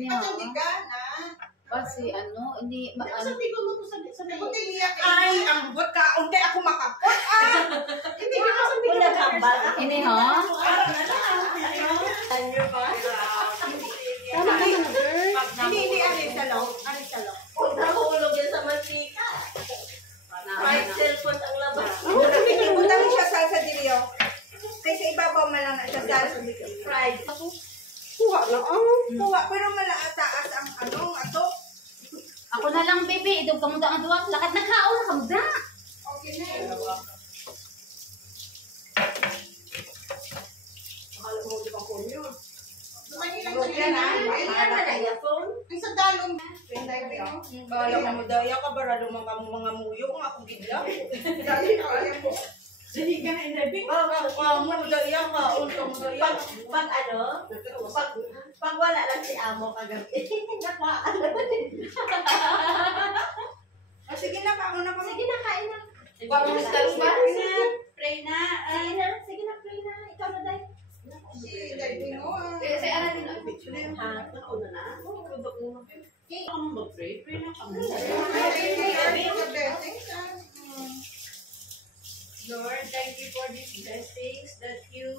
niya. Hindi ka na. Kasi ano, hindi Sabi ko mo to sa boteliya ay, ang bot ka, unti ako makapot. Hindi ka sabi ko nagkambal. Ini ha? Ano ba? Tama ka na, girl. Hindi, alis sa loob. Alis sa loob. Huwag na mahulog yan sa mantika. Kahit cellphone ang labas. Utang siya sa diriyo. Kasi ibabaw man lang na siya sa fried. Kuha na kuha, pero malataas ang ato. Ako na lang, baby. Idog kamuda ang duwag. Lakat na kao na kamuda. Okay na yun. Mahal mo di ba ko yun? Lumahilang ko yan ha? Ay sa dalong. Bala ka mo daya ka, baralo mga muyo kung ako gidla. Dali na kaya mo. Dali ka na inabing. Mo daya ka, unta mo daya. Pag wala lang si Amo kagabi, nakuhaan na ba din? Sige na, kaon na kami. Sige na, kain na. Pray na. Sige na, pray na. Ikaw na, Day. Si Daddy mo Kasi ano din. Ha? Nauna na? Okay, ako mag-pray. Pray na kami. Lord, thank you for these blessings that you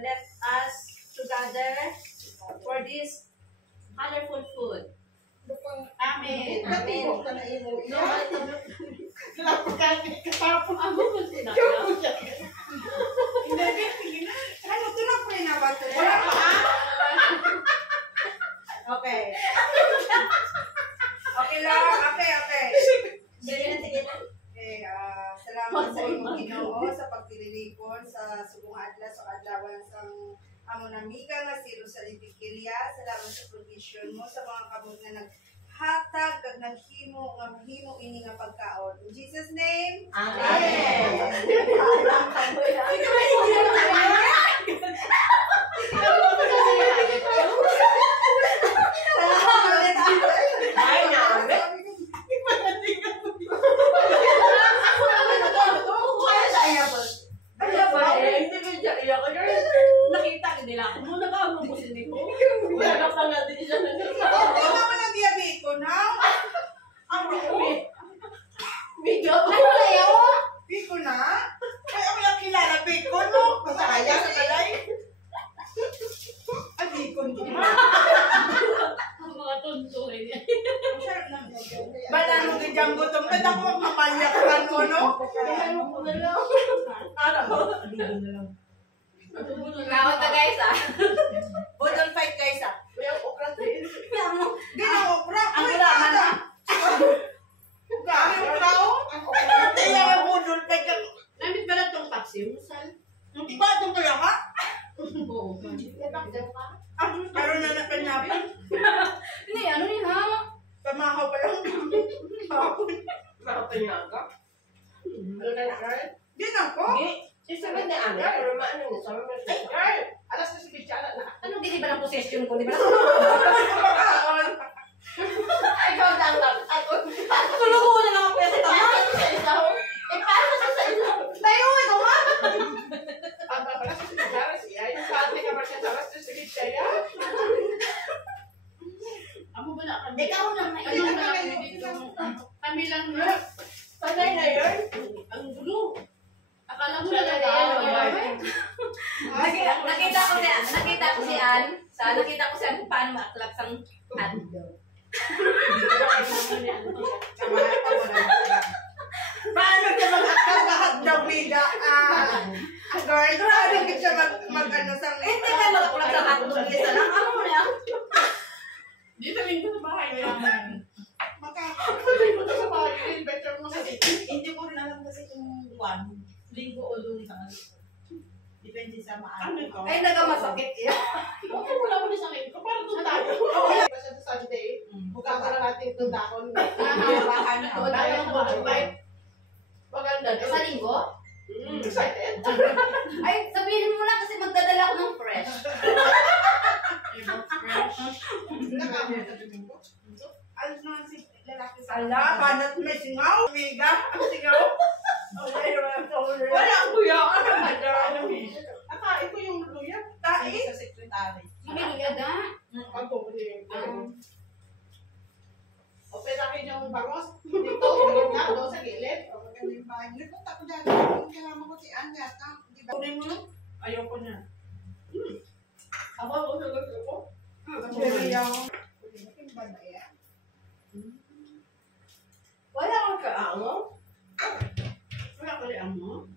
let us together for this colorful food. Amen. Amen. Okay. Okay lang. Okay. Sige na. Okay, salamat sa inyong Ginoo sa pagtililikon sa subong adlaw sa adlawan sang amon amiga nga si Rosalie Piqueria. Salamat sa provision mo sa mga kamot na naghatag kag naghimo nga mahimo ini nga pagkaon. In Jesus name. Amen. Nakita ka nila. Muna ka ako po sindi ko. Wala pa nga din siya Ito naman ang diabiko na. Ang Video. biko na. Ay, ako yung kilala biko, no? Masaya sa balay. Ay, biko din. Ang mga tuntuhin niya. Masarap na. Bala mo kay Django, tumpad ako mamalyakan mo, no? Kawat na guys Budol fight guys, May ang okra din. Di na okra. Ang gulaman na. Ang okra. Kaya nga budol fight ka. Namit ba na itong paksiw? Hindi ba itong kaya ka? Oo. Pero na napanapan. Hindi, ano yun ha? Pamahaw pa lang. Makapanyaga. Ano na girl? Di na ko. Isa ba na ano? Pero maano na? Sama mo siya. Girl, alas na si Bichara na. Ano, di ba lang possession ko? Di ba lang? Ikaw lang lang. Tulog ko na lang ako sa tama. Paano sa isa? Tayo, ito ha? Ang pala si Bichara siya. Yung pati ka ba siya sa alas na si Bichara? Amo ba na kami? Ikaw lang na Ano na kami dito? Kami lang na. Panay na yun. Ang gulo. Akala mo na Talaga lang. yan. Nakita ko si Ann. Nakita ko si Ann kung paano maaklap sang Ann. Paano siya mag-akal lahat ng biga? Girl, paano siya mag-ano sa... Hindi ka magaklap sa hotdog. Isa lang. Ano mo na yan? Dito linggo sa bahay naman. Makakalimutan ko sa bahay. Better mo kasi. Hindi ko rin alam kasi kung linggo o lunes. Depende sa maano. Ay, nagamasakit yan. Wala mo na sa linggo. Parang doon tayo. Basta sa Sunday, buka para natin itong dahon. Nahawakan na. Maganda. Sa linggo? Excited. Ay, sabihin mo na kasi magdadala ko ng fresh. Alas naman si lalaki sa... Ala, banat may singaw. Amiga, ang singaw. Wala ang luya. Ito yung luya. Tahi. Sa sekretary. May luya da. Ako, bangos. Dito, na, doon sa gilid. Maganda yung bahay. Nagpunta ko dyan. Kailangan ko si Anya. Di ba? Kunin mo. Ayoko niya. Ako sa gusto ko. Pero yung... Yung ba na yan? Wala akong kaamo. Wala ka rin mo.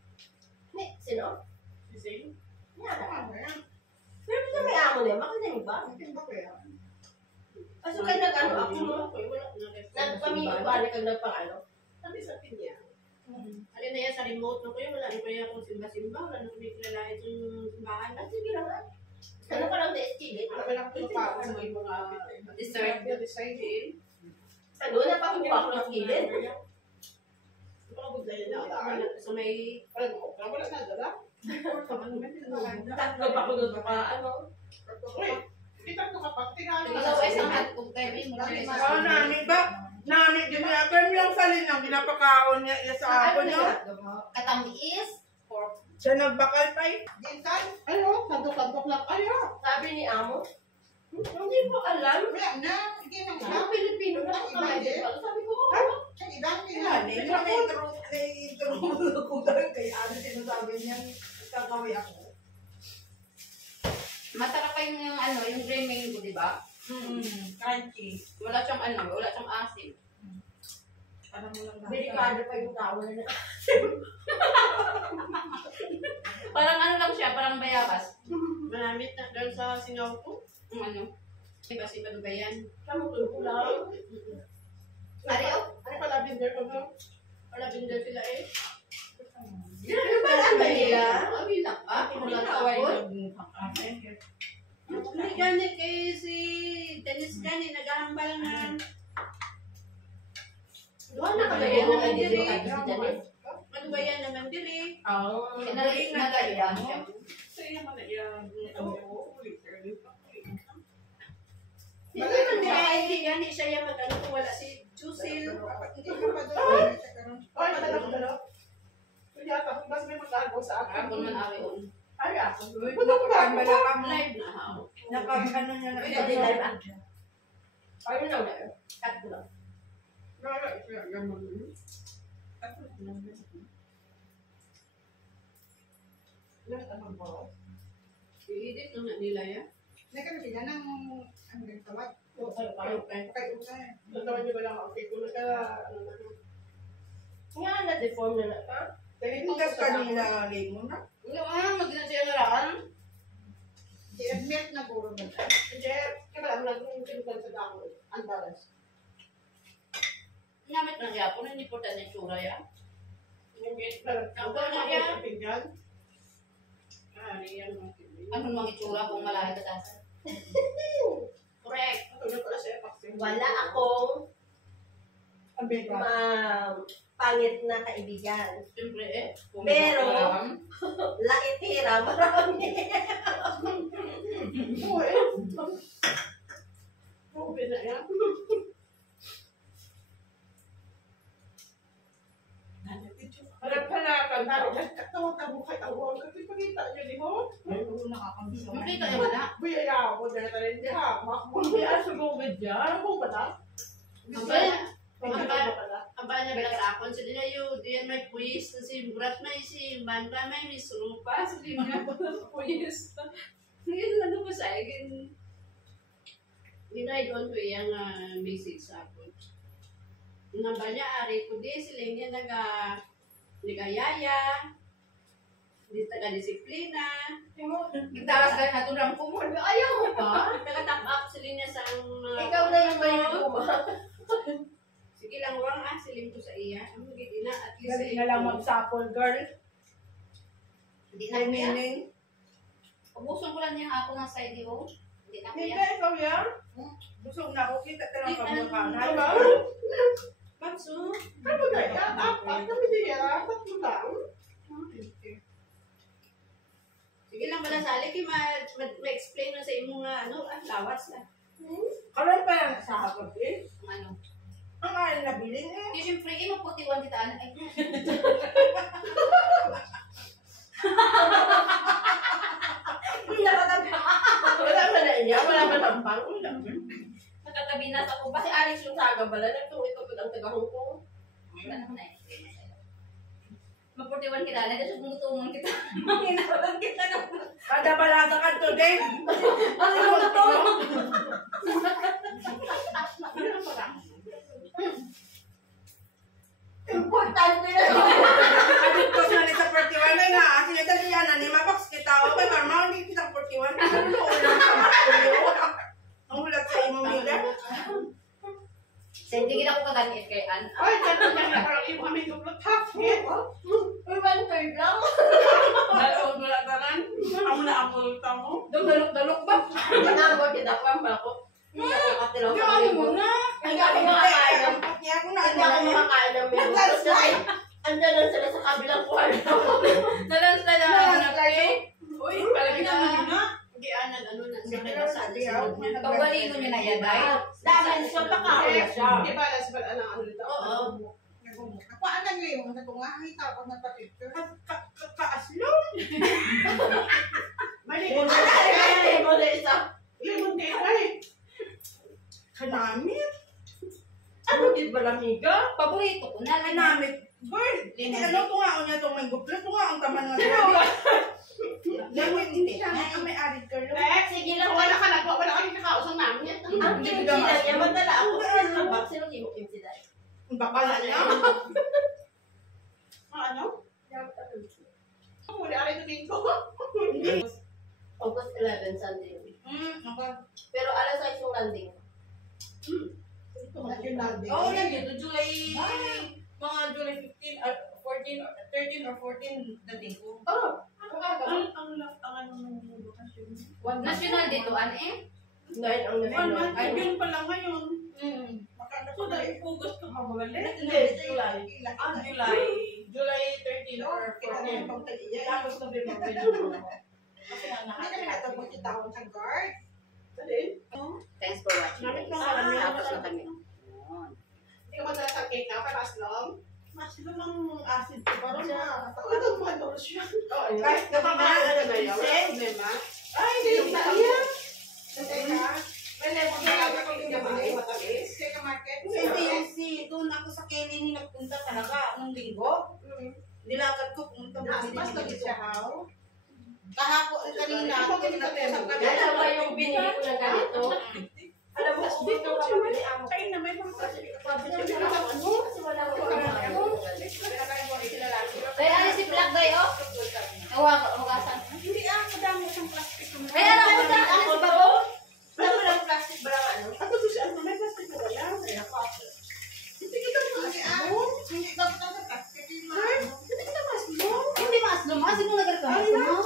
Sino? Si Sing? Yata. Ano yan? Pero sa may amo niya, makinig ba? Ang timba ko yan. Kasi kaya nag-ano ako mo. Nagpamilya ba kang nagpang-ano? Sabi sa niya. Alin na yan sa remote no kuya, wala ko yung simba-simba, wala nang may kilala itong simbahan. Ah, sige lang ah. Ano ka lang na estilate? Ano lang ito pa? Ano yung mga... Dessert. Ano na pa kung ako ng gilid? Sa may... Tatlo pa ko doon pa, ano? Ikaw ay isang hotdog tayo. Oo, nani ba? Nani, ginagawa niya ang salin ng pinapakaon niya sa ako niya. Katamis. Pork. Siya nagbakal pa eh. Gintan? Ano? Kantok-kantok lang kayo. Sabi ni Amo, hindi ko alam. Wala na. Hindi na nga. Ang Pilipino na ako kamay din pala. Sabi ko, Ang ibang Nani, pinag- may intro ko dahil kay ano sinasabi niya. Kakawi ako. Masarap pa yung ano, yung green mango, di ba? Crunchy. Wala siyang ano, wala siyang asim. Parang walang delikado pa yung tao na. Parang ano lang siya, parang bayabas. Malamit na doon sa singaw ko. Yung ano. Iba-iba ba yan? Kamutol ko lang. Ariyo? Ano pa lavender ko no? Lavender sila eh. Ano ba lang ba nila? Ang hilak ka? Wala sa away. Hindi ganit eh si Dennis Ganit naghahambal na. Doon na ka ba yan naman dili? Ano ba yan naman dili? Oo. Nagalian siya. Sa'yo naman na yan. Hindi man nila, hindi ganit siya yung mag-ano kung wala si Jusil. Hindi ko pa doon. Ay, tanong. Kaya ako, basta may mag-agaw sa akin. Ako man awi on. Ay, ako. Malakam Live na ako. Nakakano niya na. Pwede live ah. Ayun lang na yun. Cut ko lang. I-edit lang na nila yan. Nagkaroon sila ng ano yung tawag? Okay. Pakaiusan. Natawa niyo ba lang ako? Okay, kung nga, na-deform na na ka. Tindas kanina game mo na. Mag-ginasiyalaraan. I-admit na guro na. Hindi, kaya lang nag-tinugan sa dako. Unbalance. Ngamit na siya. Kung hindi po tayo yung tsura yan. Ang na yan. Pinggan. Riyan mo. Ano mga itsura kung malayo ka tasan? Correct. Ano pala siya? Wala akong Ang bigla. pangit na kaibigan. Siyempre eh. Kung Pero- may alam. Laitira, marami. Oo eh. Oo, na yan. Harap ka na, kanta niya. Katawag ka bukay tawag. Kasi pagkita niyo, di mo? Makita yung wala. Buyaya ako dyan na rin. Di ha? Makapun. Di ha? Sumugod dyan. Ano ba na? Ang ba niya bilang sa akon, sila niya yung diyan may puwis, si Brat may si Banda may misrupa, sila niya puwis. Ngayon ano ba sa akin? Dinay doon ko iyang message sa akon. Nga ba niya, ari ko di, sila niya nagayaya, di taga-disiplina. Itaas ka na ito ng kumul. Ayaw mo ba? Taga-tap up sila niya sa Ikaw na yung may luma. sige lang, wang silim ko sa iya. Ang hindi na, at least Galing na lang mag-sapol, girl. Hindi na kuya. Meaning. Ubuson ko lang niya ako ng side o. Hindi na Hindi, kuya. ikaw yan. Busog na ako. Kita ka lang kamukha na. Diba? Patso. Ano ba yan? Apat na biniya. Tatlo lang. Sige lang pala sali, kaya ma-explain na sa imo nga, lawas na. Karoon pa lang sa hapon eh. Ang ano. Ang ayaw na bilhin eh. Di siyempre, maputiwan kita anak. Ay, Wala ba na iya? Wala ba tampang? Wala. nakatabi na sa kuba. Kasi alis yung saga pala. Nagtong ito ko ang taga-Hong Kong. Wala naman na Mapurtiwan kita na kasi bumutungan kita. Manginawalan kita na. Kada balasa ka today. Ang bumutungan. Importante na yun. Abit ko sa nisa 41 na nga. Kasi ito siya na ni Mabox kita. Okay, parang hindi kita 41. Pero noon lang sa mga ang hulat sa imo nila. Sa hindi kita ko kaganit kay Ann. Ay, ganun lang parang yung kami duplot half. Uy, 1/3 lang. Dalawang gulataran. Ang naapulot mo. Dalok ba? Nanamot kita pa ako. Hindi ako katilaw sa linggo. Hindi ako makakain ng Kaya ako na Hindi ako makakain ng meal. Kasi andyan lang sila sa kabilang kwarto. Nalanslide na ako na kayo. Uy, palagi naman yun na. Hindi, Ann, ano na. Pero sabi ako, Pagalingon niyo na yan, ay. Dahil sa pakain siya. Di ba, las ba, ano dito? Oo. Paano ngayon? Nakita ko na pa-picture. Kaaslong. Mali. Ay, mo na isa. Limon din ay. Kanamit. Ano din ba lamiga? Paborito ko na. Kanamit. Girl, hindi ano ito nga niya itong may guplat. Ito nga ang taman nga. Lemon hindi siya. Ang may arid girl. Sige lang. Wala ka nagwa, wala kang kakausang namin yan. Ang kimchi lang niya. Madala ako sa Starbucks. Sino kimchi lang? Baka na niya. Ano? Muli aray ito dito. August 11, Sunday. Okay. Pero alas 6 yung landing. Oo, nandito. July. Mga July 15, 14, or 13 or 14 dating ko. Oh, Ang bakasyon. National dito, Ann, eh. 9 ang nasunod. Ay, yun pala ngayon. So, dahil August ka mabalik. Hindi, July. July 13 or 14. Tapos November pa yun. Kasi nga nakakita ako sa guard. Thanks for watching, guys. Tapos na kami. Hindi ka madala sa cake ka, para aslong. Mas yun ang acid ko. Parang na. Ano ba ito siya? Kahit na mga Problema? Ay, hindi yung saya. Teka. May lemon na lang ako yung gamay, matamis. Teka, market. Kasi doon ako sa Kelly nagpunta talaga nung linggo. Nilakad ko pumunta Mas lagi siya, how? Kahapon kanina ako nag-usap kami. Alam mo yung binili ko na ganito? Alam mo, dito ka mabili ako. Kain na may mga kasi. Pabili ko na ako. Kasi wala ko kamay. Kaya ano si Black Guy, oh? Hugasan. Hindi madami siyang plastic. Kaya ano ko sa ano si Babo? Wala mo lang plastic ba lang ano? Ako doon siya, may plastic ko wala. Kaya ako. Hindi kita maslong. Hindi ka pa sa plastic. Hindi kita maslong. Hindi maslom. Kasi nung nagkakamay ko, no?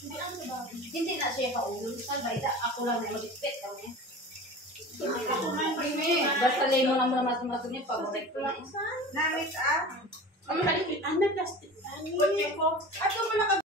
Hindi ang sababi. Hindi na siya kaulong. Salbay, ako lang na mag-expect kami. Ako man, Basta lemon lang muna mas niya, paborito na. Namit ah. Ang halipit, may plastic. Kotse ko. Ato mo